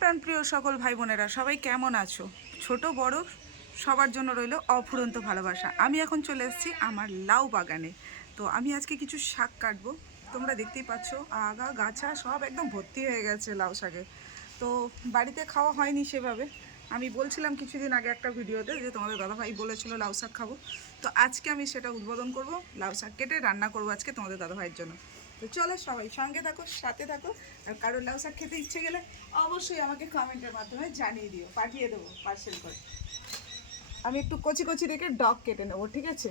প্রাণপ্রিয় সকল ভাই বোনেরা সবাই কেমন আছো? ছোট, বড়, সবার জন্য রইল অফুরন্ত ভালোবাসা। আমি এখন চলে এসেছি আমার লাউ বাগানে। তো আমি আজকে কিছু শাক কাটবো। তোমরা দেখতেই পাচ্ছ, আগা, গাছা সব একদম ভর্তি হয়ে গেছে লাউ শাকে। তো বাড়িতে খাওয়া হয়নি সেভাবে। আমি বলছিলাম কিছুদিন আগে একটা ভিডিওতে যে তোমাদের দাদাভাই বলেছিল লাউ শাক খাব। তো আজকে আমি সেটা উদ্বোধন করব, লাউ শাক কেটে রান্না করব আজকে তোমাদের দাদাভাইয়ের জন্য। তো চলো সবাই সঙ্গে থাকো, সাথে থাকো। আর কারোর লাউ শাক খেতে ইচ্ছে গেলে অবশ্যই আমাকে কমেন্টের মাধ্যমে জানিয়ে দিও, পাঠিয়ে দেবো পার্সেল করে। আমি একটু কচি কচি রেখে ডগ কেটে নেব, ঠিক আছে?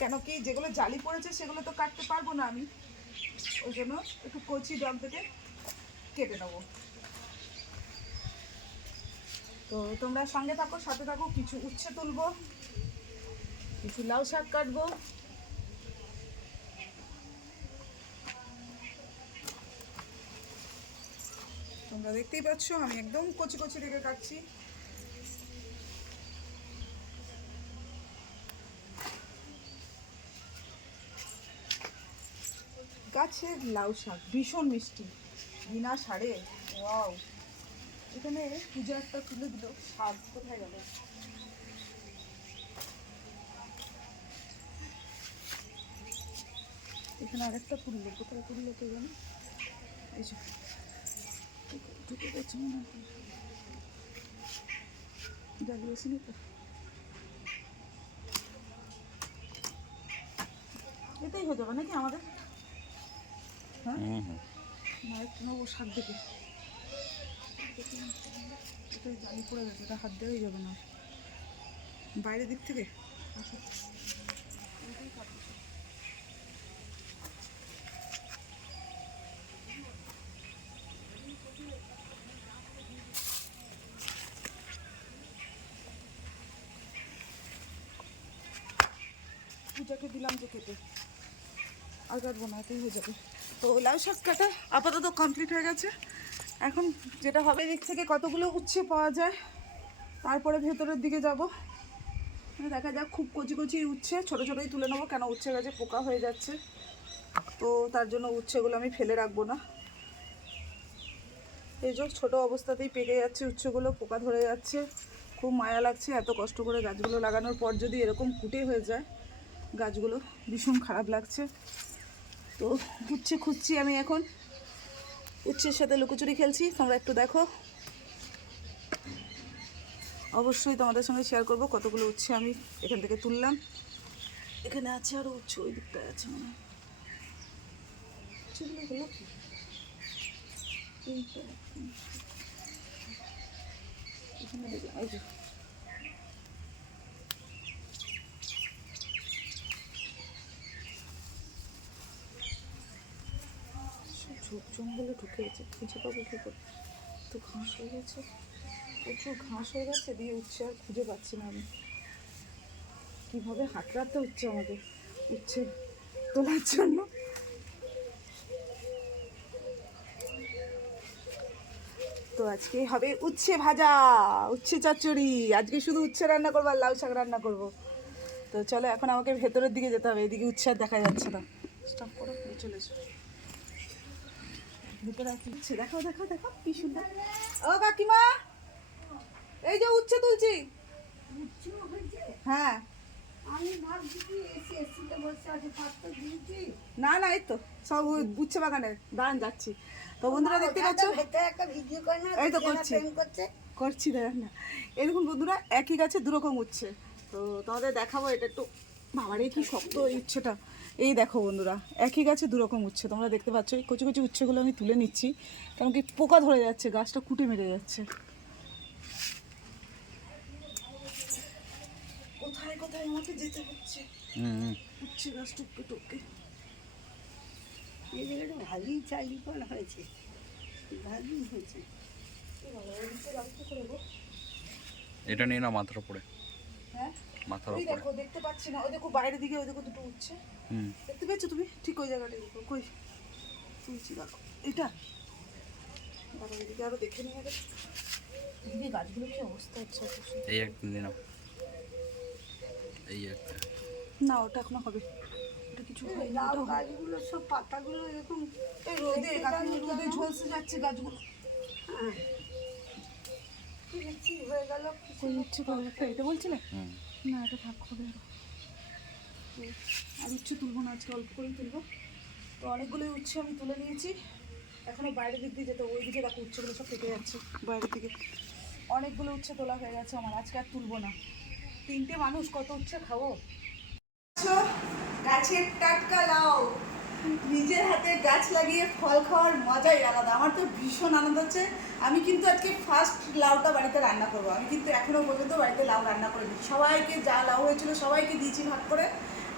কেন কি যেগুলো জালি পড়েছে সেগুলো তো কাটতে পারব না আমি। ওই জন্য একটু কচি ডগ থেকে কেটে নেব। তো তোমরা সঙ্গে থাকো, সাথে থাকো, কিছু উচ্ছে তুলবো, কিছু লাউ শাক কাটবো। তোমরা দেখতেই পাচ্ছ, আমি একদম কচি কচি রেখে কাটছি। গাছের লাউ শাক, ভীষণ মিষ্টি। বিনা সারে, ওয়াও। এখানে পূজা একটা তুলে দিল, শাক কোথায় গেল? এখানে আরেকটা তুললো কোথায় তুললো কে জানে? এই হয়। জ্বালিয়েছিনি তো এটাই হয়ে যাবে নাকি আমাদের? হ্যাঁ? না নেব দেখে এটাই জালি পড়ে গেছে এটা হাত দেওয়াই যাবে না। বাইরের দিক থেকে? আসো। এটাই কাটবো। পূজাকে দিলাম যে কেটে। আর কাটবো না হয়ে যাবে। তো লাউ শাক কাটা আপাতত কমপ্লিট হয়ে গেছে। এখন যেটা হবে দিক থেকে কতগুলো উচ্ছে পাওয়া যায়, তারপরে ভেতরের দিকে যাব। দেখা যাক, খুব কচি কচি উচ্ছে, ছোটো ছোটোই তুলে নেব, কেন উচ্ছে গাছে পোকা হয়ে যাচ্ছে। তো তার জন্য উচ্ছেগুলো আমি ফেলে রাখব না। এই যে ছোটো অবস্থাতেই পেকে যাচ্ছে উচ্ছেগুলো, পোকা ধরে যাচ্ছে। খুব মায়া লাগছে, এত কষ্ট করে গাছগুলো লাগানোর পর যদি এরকম কুটে হয়ে যায় গাছগুলো ভীষণ খারাপ লাগছে। তো উচ্ছে খুঁজছি আমি এখন। উচ্ছের সাথে লুকোচুরি খেলছি, তোমরা একটু দেখো। অবশ্যই তোমাদের সঙ্গে শেয়ার করব কতগুলো উচ্ছে আমি এখান থেকে তুললাম। এখানে আছে আরও উচ্ছে, ওই দিকটায় আছে মনে হয় দেখলাম এই যে সব জঙ্গলে ঢুকে গেছে। খুঁজে পাবো কী করে? তো ঘাস হয়ে গেছে। প্রচুর ঘাস হয়ে গেছে দিয়ে উচ্ছে আর খুঁজে পাচ্ছি না আমি। কীভাবে হাঁটরাতে হচ্ছে আমাদের উচ্ছে তোলার জন্য? তো আজকে হবে উচ্ছে ভাজা, উচ্ছে চচ্চড়ি। আজকে শুধু উচ্ছে রান্না করব আর লাউ শাক রান্না করব। তো চলো এখন আমাকে ভেতরের দিকে যেতে হবে, এদিকে উচ্ছে দেখা যাচ্ছে না। স্টপ করো চলে এসো। সুন্দর। ও কাকিমা, এই যে উচ্ছে তুলছি। হ্যাঁ। না না, এই তো, সব উচ্ছে বাগানে দাঁড়ান যাচ্ছি। তো বন্ধুরা দেখতে পাচ্ছ? এই তো করছি। করছে দাঁড়ান না। দেখুন বন্ধুরা, একই গাছে দুরকম উচ্ছে। তো তোমাদের দেখাবো এটা একটু। বাবারে, কি শক্ত এই উচ্ছেটা। এই দেখো বন্ধুরা একই গাছে দুরকম উচ্ছে। তোমরা দেখতে পাচ্ছ এই কচি কচি উচ্ছেগুলো আমি তুলে নিচ্ছি কারণ কি পোকা ধরে যাচ্ছে গাছটা কুটে মেরে যাচ্ছে। কোথায় কোথায় আমাকে যেতে হচ্ছে? উচ্ছে গাছ টুককে টুককে এই জায়গাটা ভালোই চালি করা হয়েছে। ভালোই হয়েছে। এটা নিয়ে না মাথার উপরে। হ্যাঁ? মাথার ওই উপরে। দেখো দেখতে পাচ্ছি না। ওই দেখো বাইরের দিকে ওই দেখো দুটো উচ্ছে হুম। দেখতে পেয়েছ তুমি? ঠিক ওই জায়গাটায় দেখো কই? তুলছি দেখো। এটা? দাঁড়াও এদিকে আরও দেখে নিয়ে গেছে এদিকে গাছগুলো কি অবস্থা হচ্ছে এই একটা নিয়ে নাও। এই একটা। না ওটা এখনও হবে। ওটা কিছু লাউ ওটা গাছগুলো সব পাতাগুলো এরকম এই রোদে রোদে ঝলসে যাচ্ছে গাছগুলো। হ্যাঁ। হয়ে গেল। এটা বলছিলে? হুম। না, এটা থাক, হবে আরও। উচ্ছে তুলবো না, আজকে অল্প করেই তুলবো। তো অনেকগুলোই উচ্ছে আমি তুলে নিয়েছি। এখনও বাইরের দিক দিয়ে যেতে ওই দিকে দেখো উচ্ছেগুলো সব কেটে যাচ্ছে বাইরের দিকে। অনেকগুলো উচ্ছে তোলা হয়ে গেছে আমার, আজকে আর তুলবো না। তিনটে মানুষ, কত উচ্ছে খাব? গাছের টাটকা লাউ। নিজের হাতে গাছ লাগিয়ে ফল খাওয়ার মজাই আলাদা। আমার তো ভীষণ আনন্দ হচ্ছে। আমি কিন্তু আজকে ফার্স্ট লাউটা বাড়িতে রান্না করব। আমি কিন্তু এখনও পর্যন্ত বাড়িতে লাউ রান্না করিনি। সবাইকে যা লাউ হয়েছিল সবাইকে দিয়েছি ভাগ করে।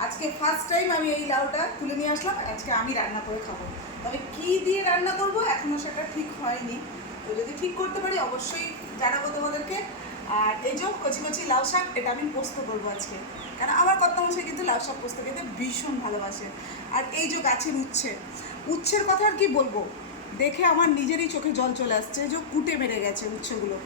আজকে ফার্স্ট টাইম আমি এই লাউটা তুলে নিয়ে আসলাম। আজকে আমি রান্না করে খাব। তবে কি দিয়ে রান্না করব এখনও সেটা ঠিক হয়নি। তো যদি ঠিক করতে পারি, অবশ্যই জানাব তোমাদেরকে। আর এই যে কচি কচি লাউ শাক, এটা আমি পোস্ত করব আজকে। কারণ আমার কত মশাই কিন্তু লাউ শাক পোস্ত খেতে ভীষণ ভালোবাসে। আর এই যে গাছের উচ্ছে, উচ্ছের কথা আর কি বলব? দেখে আমার নিজেরই চোখে জল চলে আসছে যে কুটে মেরে গেছে উচ্ছেগুলো।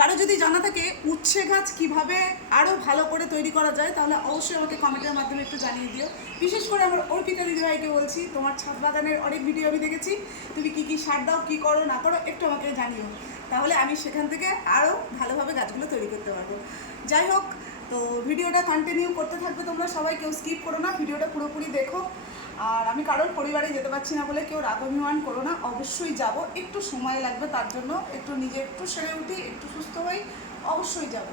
কারও যদি জানা থাকে উচ্ছে গাছ কীভাবে আরও ভালো করে তৈরি করা যায়, তাহলে অবশ্যই আমাকে কমেন্টের মাধ্যমে একটু জানিয়ে দিও। বিশেষ করে আমার অর্পিতা দিদিভাইকে বলছি, তোমার ছাদ বাগানের অনেক ভিডিও আমি দেখেছি। তুমি কি কি সার দাও, কী করো, না করো, একটু আমাকে জানিও। তাহলে আমি সেখান থেকে আরও ভালোভাবে গাছগুলো তৈরি করতে পারব। যাই হোক, তো ভিডিওটা কন্টিনিউ করতে থাকবে তোমরা সবাই, কেউ স্কিপ করো না, ভিডিওটা পুরোপুরি দেখো। আর আমি কারোর পরিবারে যেতে পারছি না বলে কেউ রাগ অভিমান করো না, অবশ্যই যাব। একটু সময় লাগবে তার জন্য, একটু নিজে একটু সেরে উঠি, একটু সুস্থ হই, অবশ্যই যাব।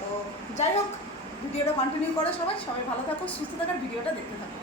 তো যাই হোক, ভিডিওটা কন্টিনিউ করো সবাই সবাই ভালো থাকো, সুস্থ থাকার ভিডিওটা দেখতে থাকো।